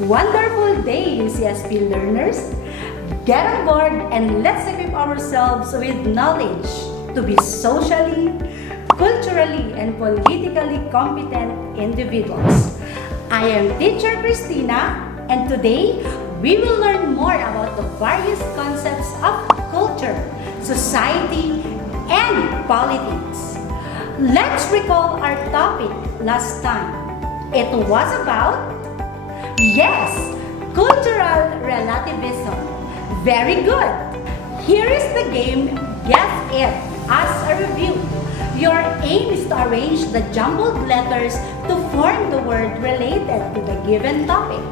Wonderful day, Ucsp learners! Get on board and let's equip ourselves with knowledge to be socially, culturally, and politically competent individuals. I am teacher Kristina, and today we will learn more about the various concepts of culture, society, and politics. Let's recall our topic last time. It was about, yes, cultural relativism. Very good. Here is the game, Guess It. As a review, your aim is to arrange the jumbled letters to form the word related to the given topic.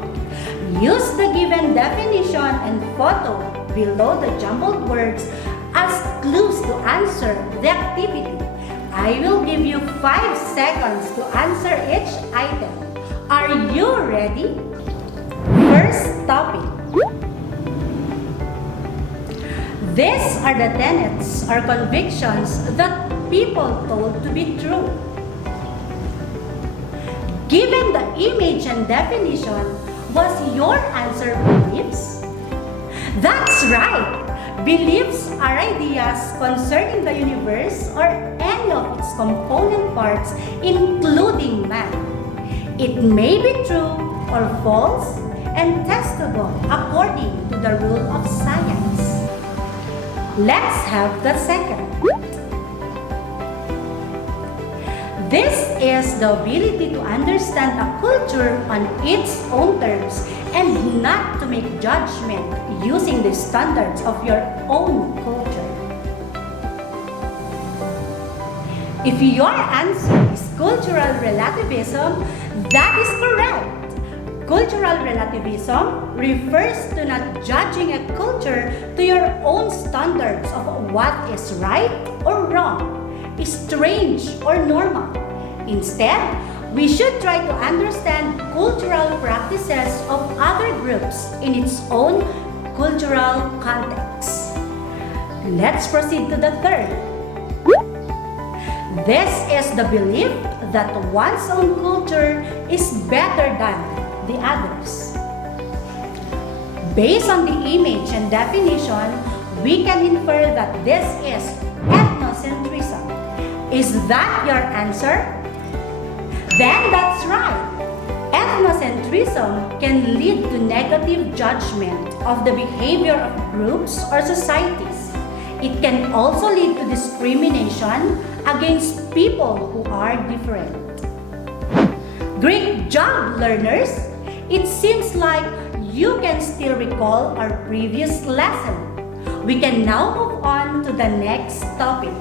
Use the given definition and photo below the jumbled words as clues to answer the activity. I will give you 5 seconds to answer each item. Are you ready? First topic. These are the tenets or convictions that people told to be true. Given the image and definition, was your answer beliefs? That's right! Beliefs are ideas concerning the universe or any of its component parts, including man. It may be true or false and testable according to the rule of science. Let's have the second. This is the ability to understand a culture on its own terms and not to make judgment using the standards of your own culture. If your answer is cultural relativism, that is correct. Cultural relativism refers to not judging a culture to your own standards of what is right or wrong, strange or normal. Instead, we should try to understand cultural practices of other groups in its own cultural context. Let's proceed to the third. This is the belief that one's own culture is better than the others. Based on the image and definition, we can infer that this is ethnocentrism. Is that your answer? Then that's right. Ethnocentrism can lead to negative judgment of the behavior of groups or societies. It can also lead to discrimination against people who are different. Great job, learners! It seems like you can still recall our previous lesson. We can now move on to the next topic.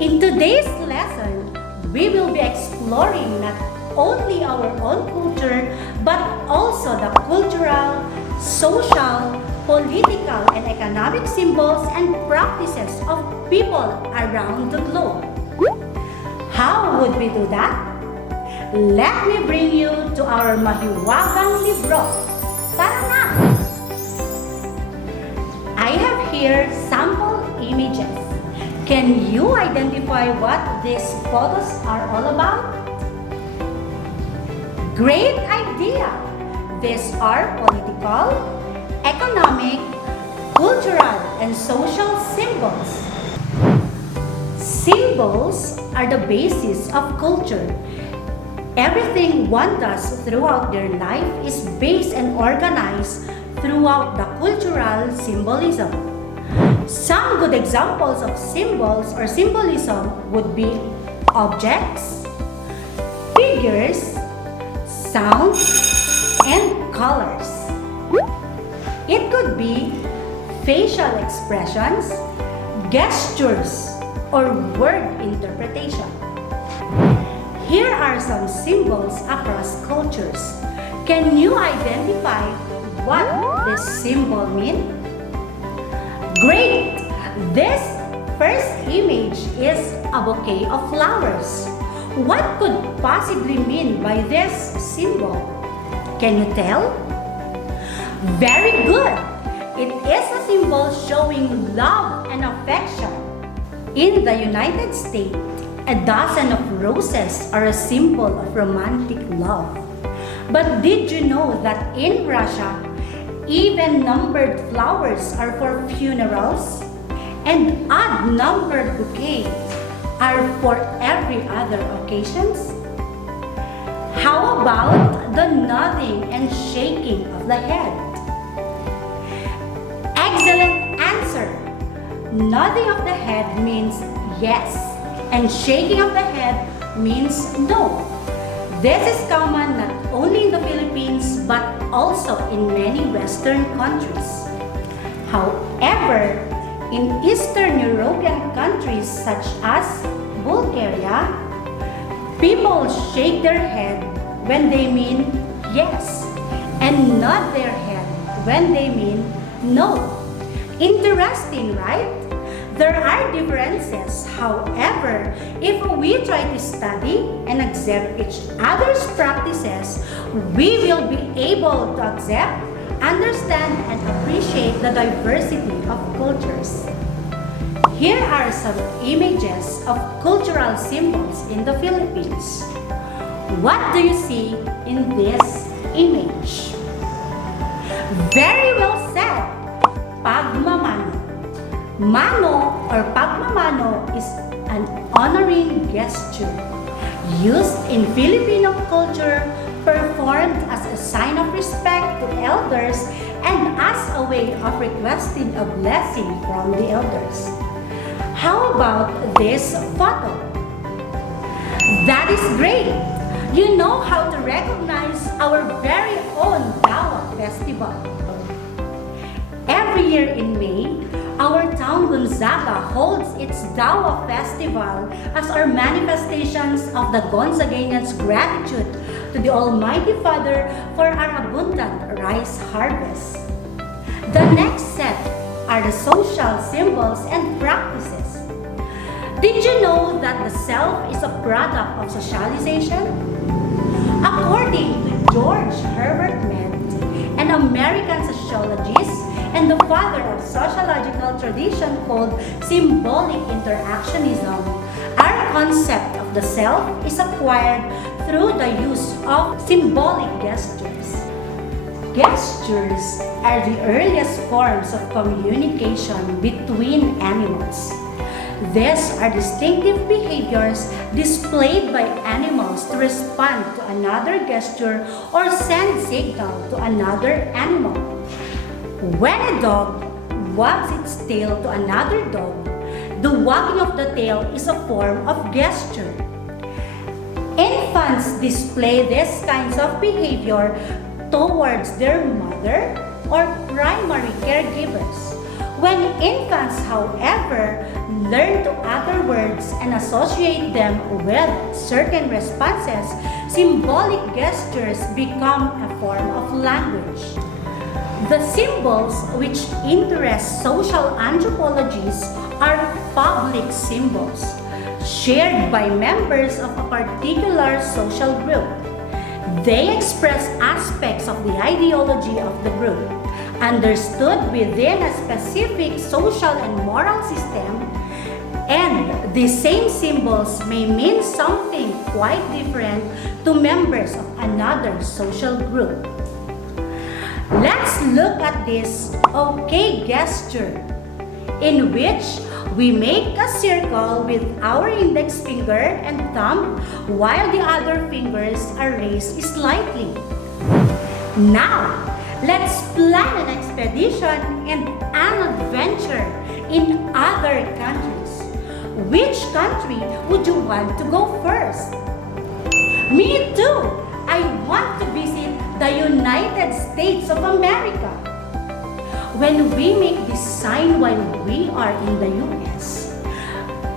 In today's lesson, we will be exploring not only our own culture, but also the cultural, social, political, and economic symbols and practices of people around the globe. How would we do that? Let me bring you to our mahiwagang libro. Tara na! I have here sample images. Can you identify what these photos are all about? Great idea! These are political, economic, cultural, and social symbols. Symbols are the basis of culture. Everything one does throughout their life is based and organized throughout the cultural symbolism. Some good examples of symbols or symbolism would be objects, figures, sounds, and colors. It could be facial expressions, gestures, or word interpretation. Here are some symbols across cultures. Can you identify what this symbol means? Great! This first image is a bouquet of flowers. What could possibly mean by this symbol? Can you tell? Very good! It is a symbol showing love and affection. In the United States, a dozen of roses are a symbol of romantic love. But did you know that in Russia, even numbered flowers are for funerals, and odd-numbered bouquets are for every other occasions? How about the nodding and shaking of the head? Excellent answer! Nodding of the head means yes, and shaking of the head means no. This is common not only in the Philippines but also in many Western countries. However, in Eastern European countries such as Bulgaria, people shake their head when they mean yes and nod their head when they mean no. Interesting, right? There are differences. However, if we try to study and accept each other's practices, we will be able to accept, understand, and appreciate the diversity of cultures. Here are some images of cultural symbols in the Philippines. What do you see in this image? Very well said! Pagmamano. Mano or pagmamano is an honoring gesture used in Filipino culture, performed as a sign of respect to elders and as a way of requesting a blessing from the elders. How about this photo? That is great! You know how to recognize our very own Dawa festival. Every year in May, our town Gonzaga holds its Dawa festival as our manifestations of the Gonzagañans' gratitude to the Almighty Father for our abundant rice harvest. The next set are the social symbols and practices. Did you know that the self is a product of socialization? According to George Herbert Mead, an American sociologist and the father of sociological tradition called symbolic interactionism, our concept of the self is acquired through the use of symbolic gestures. Gestures are the earliest forms of communication between animals. These are distinctive behaviors displayed by animals to respond to another gesture or send signal to another animal. When a dog wags its tail to another dog, the wagging of the tail is a form of gesture. Infants display these kinds of behavior towards their mother or primary caregivers. When infants, however, learn to utter words and associate them with certain responses, symbolic gestures become a form of language. The symbols which interest social anthropologists are public symbols, shared by members of a particular social group. They express aspects of the ideology of the group, understood within a specific social and moral system, and the same symbols may mean something quite different to members of another social group. Let's look at this OK gesture, in which we make a circle with our index finger and thumb while the other fingers are raised slightly. Now, let's plan an expedition and an adventure in other countries. Which country would you want to go first? Me too! I want to visit the United States of America. When we make this sign while we are in the US,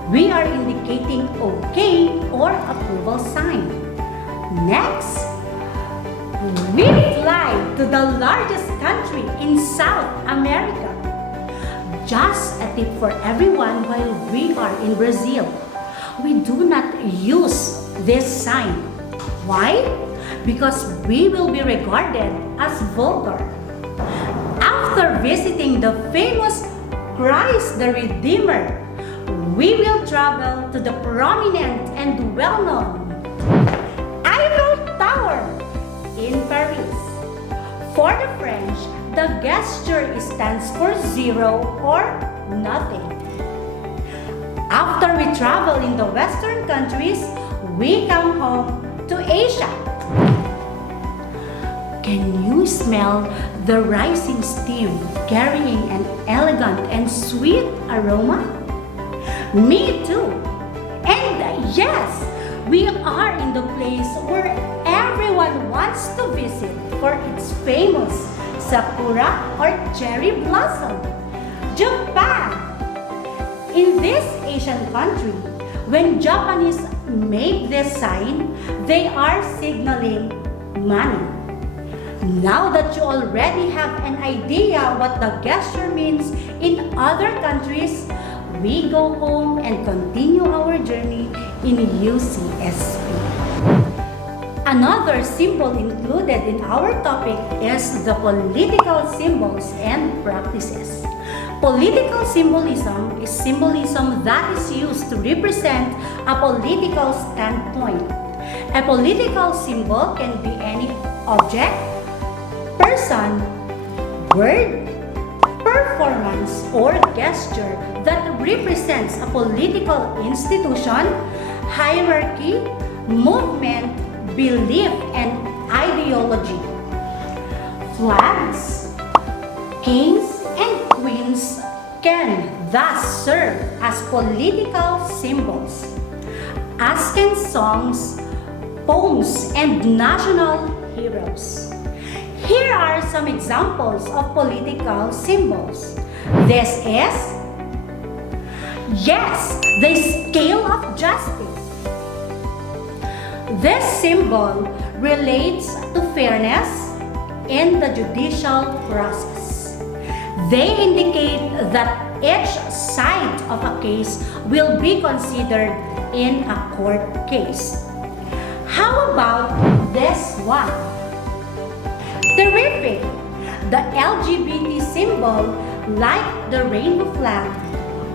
we are indicating OK or approval sign. Next, we fly to the largest country in South America. Just a tip for everyone while we are in Brazil. We do not use this sign. Why? Because we will be regarded as vulgar. After visiting the famous Christ the Redeemer, we will travel to the prominent and well-known Eiffel Tower in in Paris. For the French, the gesture stands for zero or nothing. After we travel in the Western countries, we come home to Asia. Can you smell the rising steam carrying an elegant and sweet aroma? Me too. And yes, we are in the place where everyone wants to visit for its famous sakura or cherry blossom, Japan. In this Asian country, when Japanese make this sign, they are signaling money. Now that you already have an idea what the gesture means in other countries, we go home and continue our journey in Ucsp. Another symbol included in our topic is the political symbols and practices. Political symbolism is symbolism that is used to represent a political standpoint. A political symbol can be any object, person, word, performance, or gesture that represents a political institution, hierarchy, movement, belief, and ideology. Flags, kings, and queens can thus serve as political symbols, as can songs, poems, and national heroes. Here are some examples of political symbols. This is, yes, the scale of justice. This symbol relates to fairness in the judicial process. They indicate that each side of a case will be considered in a court case. How about this one? Terrific! The LGBT symbol, like the rainbow flag,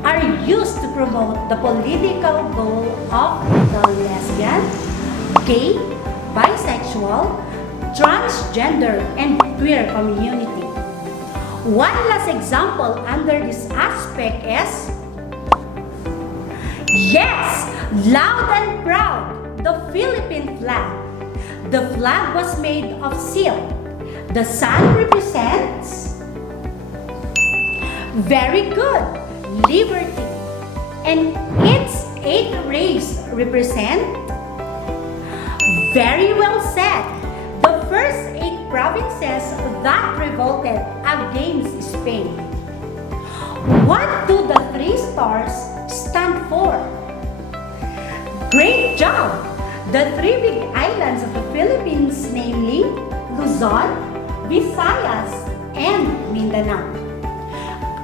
are used to promote the political goal of the lesbian, gay, bisexual, transgender, and queer community. One last example under this aspect is, yes, loud and proud, the Philippine flag. The flag was made of silk. The sun represents, very good, liberty. And its 8 rays represent, very well said, the first 8 provinces that revolted against Spain. What do the 3 stars stand for? Great job! The 3 big islands of the Philippines, namely Luzon, Visayas, and Mindanao.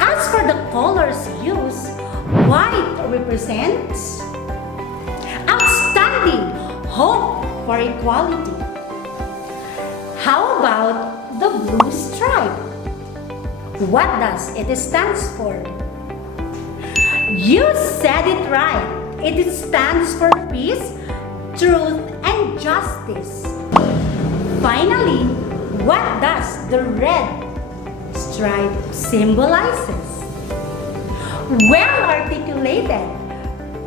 As for the colors used, white represents outstanding, hope for equality. How about the blue stripe? What does it stand for? You said it right. It stands for peace, truth, and justice. Finally, what does the red stripe symbolizes? Well-articulated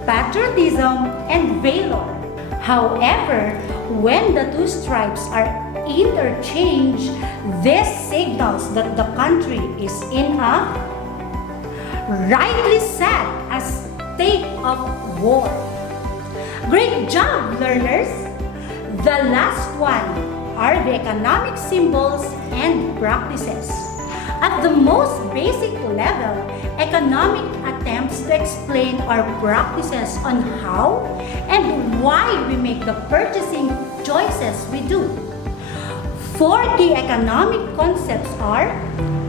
patriotism and valor. However, when the 2 stripes are interchanged, this signals that the country is in a, rightly said, a state of war. Great job, learners! The last one are the economic symbols and practices. At the most basic level, economic attempts to explain our practices on how and why we make the purchasing choices we do. 4 key economic concepts are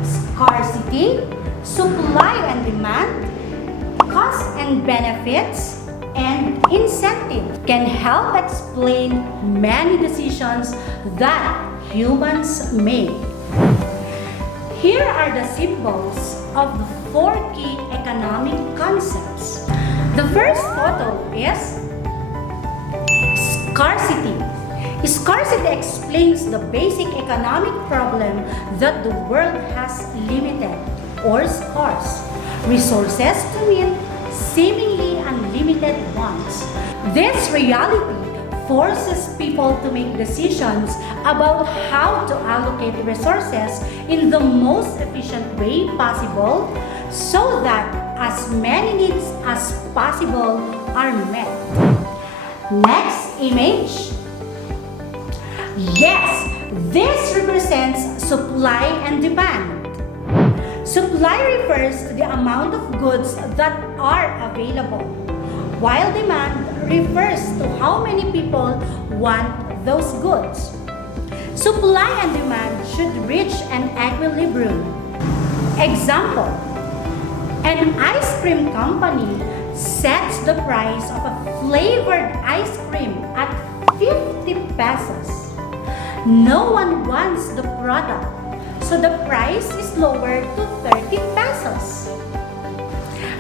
scarcity, supply and demand, costs and benefits, and incentive can help explain many decisions that humans make. Here are the symbols of the 4 key economic concepts. The first photo is scarcity. Scarcity explains the basic economic problem that the world has limited or scarce resources to meet seemingly unlimited wants. This reality forces people to make decisions about how to allocate resources in the most efficient way possible so that as many needs as possible are met. Next image. Yes, this represents supply and demand. Supply refers to the amount of goods that are available, while demand refers to how many people want those goods. Supply and demand should reach an equilibrium. Example, an ice cream company sets the price of a flavored ice cream at 50 pesos. No one wants the product, so the price is lowered to 30 pesos.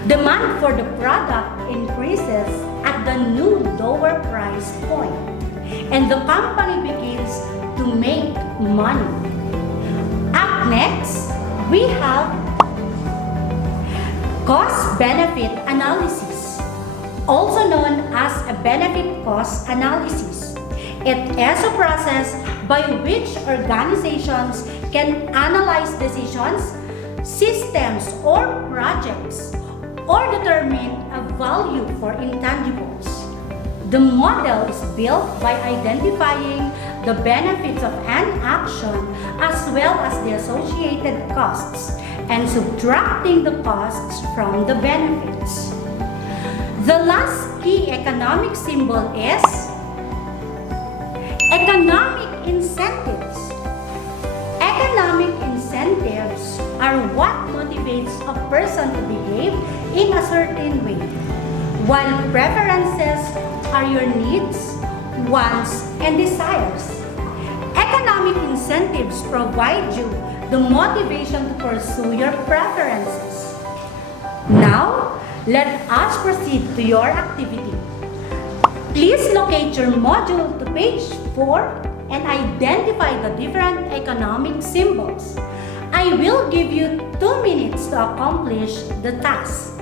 Demand for the product increases at the new lower price point, and the company begins to make money. Up next, we have cost-benefit analysis, also known as a benefit-cost analysis. It is a process by which organizations can analyze decisions, systems, or projects, or determine a value for intangibles. The model is built by identifying the benefits of an action as well as the associated costs and subtracting the costs from the benefits. The last key economic symbol is economic incentives. Economic incentives are what motivates a person to behave in a certain way, while preferences are your needs, wants, and desires. Economic incentives provide you the motivation to pursue your preferences. Now, let us proceed to your activity. Please locate your module to page 4 and identify the different economic symbols. I will give you 2 minutes to accomplish the task.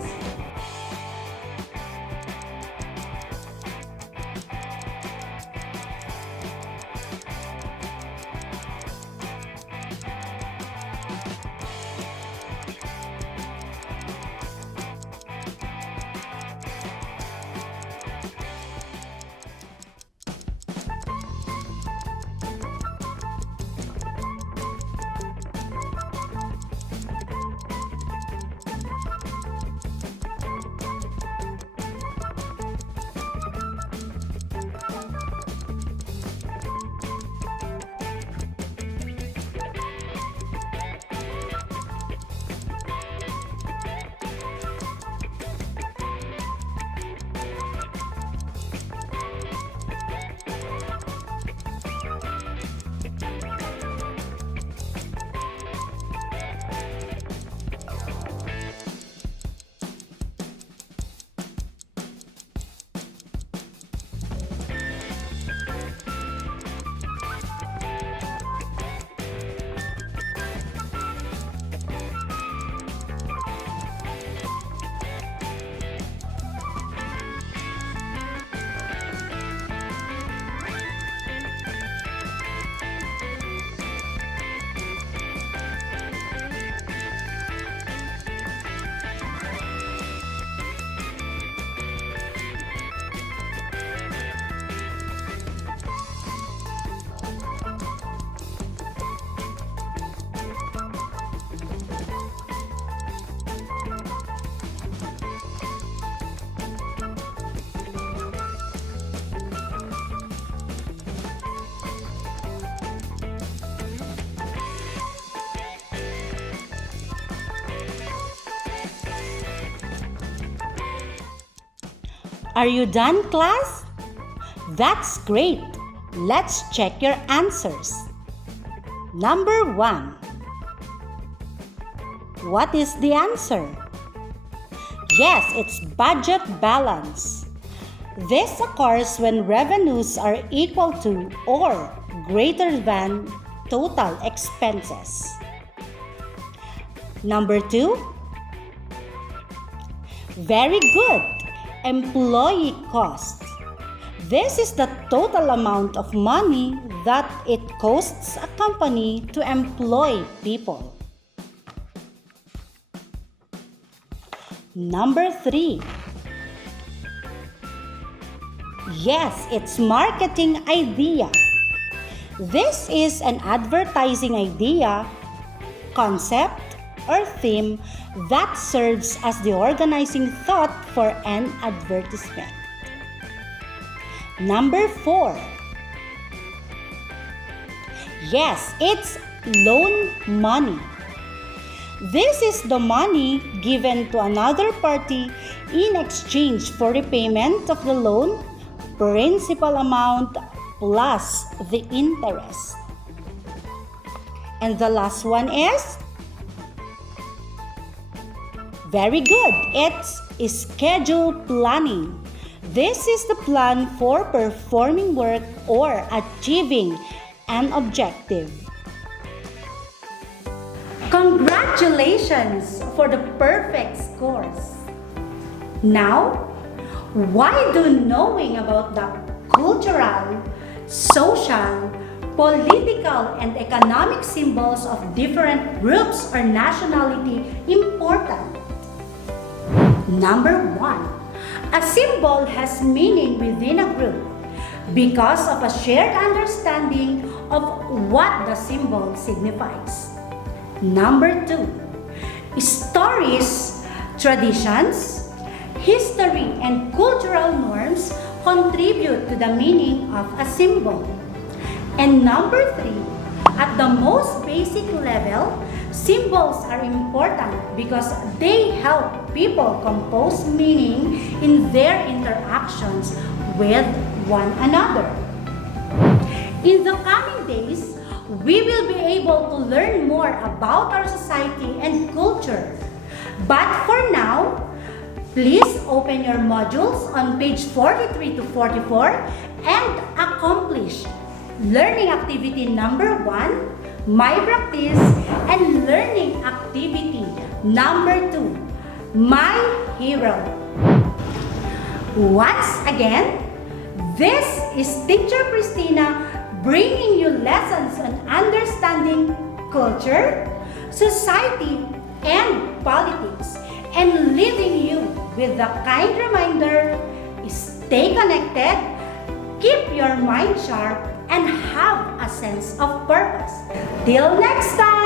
Are you done, class? That's great. Let's check your answers. Number 1. What is the answer? Yes, it's budget balance. This occurs when revenues are equal to or greater than total expenses. Number 2. Very good. Employee cost. This is the total amount of money that it costs a company to employ people. Number 3. Yes, it's marketing idea. This is an advertising idea, concept, or theme that serves as the organizing thought for an advertisement. Number 4. Yes, it's loan money. This is the money given to another party in exchange for repayment of the loan, principal amount plus the interest. And the last one is very good. It's schedule planning. This is the plan for performing work or achieving an objective. Congratulations for the perfect scores. Now, why do knowing about the cultural, social, political, and economic symbols of different groups or nationality important? Number 1. A symbol has meaning within a group because of a shared understanding of what the symbol signifies. Number 2. Stories, traditions, history, and cultural norms contribute to the meaning of a symbol. And number 3, at the most basic level, symbols are important because they help people compose meaning in their interactions with one another. In the coming days, we will be able to learn more about our society and culture. But for now, please open your modules on page 43 to 44 and accomplish learning activity number 1, my practice, and learning activity number 2, my hero. Once again, this is Teacher Kristina bringing you lessons on understanding culture, society, and politics, and leaving you with the kind reminder: stay connected, keep your mind sharp, and have a sense of purpose. Till next time!